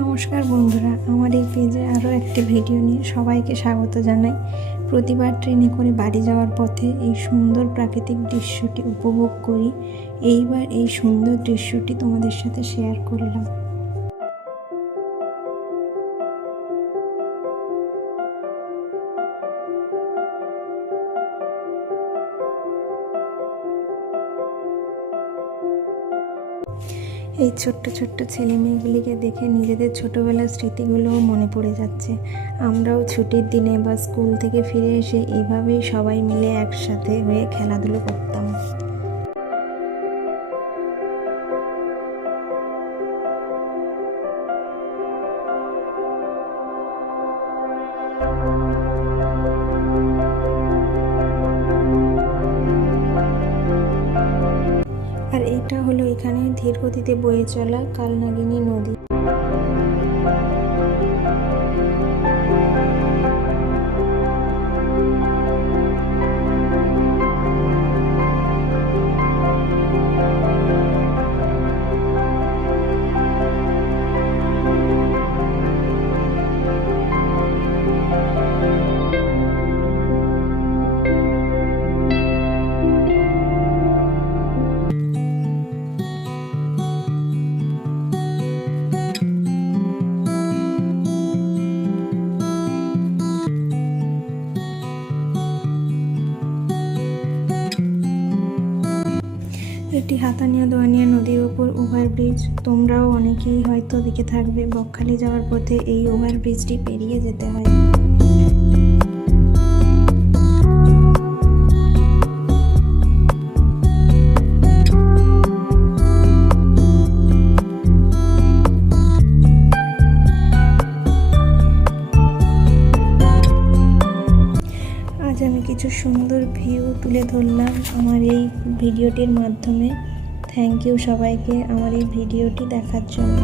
নমস্কার বন্ধুরা, আমার এই পেজে আরও একটি ভিডিও নিয়ে সবাইকে স্বাগত জানাই। প্রতিবার ট্রেনে করে বাড়ি যাওয়ার পথে এই সুন্দর প্রাকৃতিক দৃশ্যটি উপভোগ করি। এইবার এই সুন্দর দৃশ্যটি তোমাদের সাথে শেয়ার করলাম। এই ছোট্ট ছোট্ট ছেলে মেয়েগুলিকে দেখে নিজেদের ছোটোবেলার স্মৃতিগুলোও মনে পড়ে যাচ্ছে। আমরাও ছুটির দিনে বা স্কুল থেকে ফিরে এসে এইভাবেই সবাই মিলে একসাথে হয়ে খেলাধুলো করতাম। আর এটা হলো এখানে ধীর গতিতে বয়ে চলা কালনাগিনী নদী। এটি হাতানিয়া দোয়ানিয়া নদীর ওপর ওভারব্রিজ। তোমরাও অনেকেই হয়তো দেখে থাকবে, বকখালি যাওয়ার পথে এই ওভারব্রিজটি পেরিয়ে যেতে হয়। আজ আমি কিছু সুন্দর ভিউ তুলে ধরলাম আমার এই ভিডিওটির মাধ্যমে। থ্যাংক ইউ সবাইকে আমার এই ভিডিওটি দেখার জন্য।